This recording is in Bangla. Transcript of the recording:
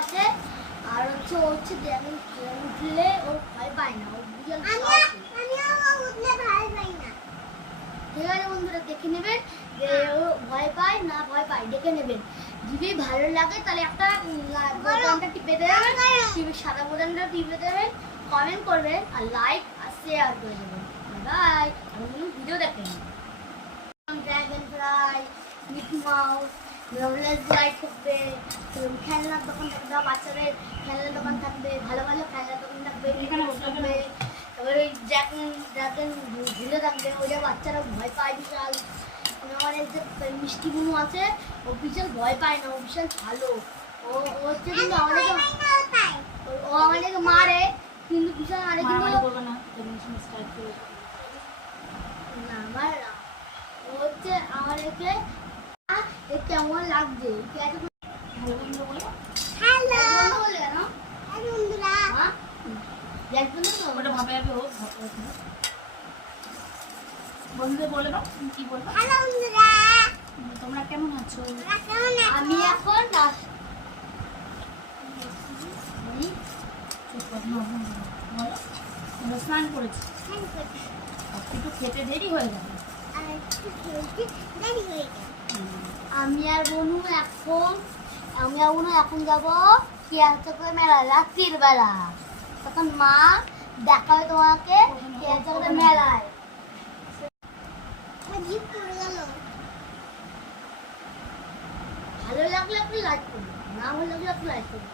আছে। আর হচ্ছে ও হচ্ছে ড্রাগন উঠলে ও ভয় পায় না ও বিশাল আমি সাহসী। আমিও উঠলে ভয় পাই না। ঠিক আছে বন্ধুরা দেখে নেবেন যে ও ভয় পায় না ভয় পায় দেখে নেবেন। যদি ভালো লাগে তাহলে একটা বোতামটা টিপে দেবেন সাদা বোতামটা টিপে দেবেন কমেন্ট করবেন আর লাইক আর শেয়ার করে দেবেন। বাই আর ভিডিও দেখেন ড্রাগন ফ্লাই মিকি মাউস রোলেস লাইট থাকবে খেলনার দোকান থাকবে বাচ্চাদের খেলনার দোকান থাকবে ভালো ভালো খেলনার দোকান থাকবে থাকবে। তারপরে ওই ড্রাগন ড্রাগন ঝুলে থাকবে ওইটা বাচ্চারা ভয় পায় বিশাল। আমার যে মিষ্টি বুনু আছে ও বিশাল ভয় পায় না ও বিশাল ভালো। ও হচ্ছে কিন্তু আমাদেরকে ও আমাদেরকে মারে কিন্তু বিশাল মারে কিন্তু না করে। না মারে না। ও হচ্ছে আমাদেরকে কেমন লাগছে? ভালো বন্ধু বলে। হ্যালো। বন্ধ বললে কেন? বন্ধুরা। হ্যাঁ। বন্ধুদের বলে দাও কি বলব? হ্যালো বন্ধুরা। তোমরা কেমন আছো? আমি এখন বলি স্নান করেছি। একটু খেতে দেরি হয়ে যাবে আর একটু খেলতে দেরি হয়ে গেল। আমি আর বনু এখন, আমি আর বনু এখন যাব কেয়ারচক্র মেলা, রাত্রির বেলা। তখন মা দেখাবে তোমাকে কেয়ারচক্র মেলায়। আমার জিভ ভালো লাগলে আপনি লাইক করুন না ভালো লাগলে আপনি লাইক করুন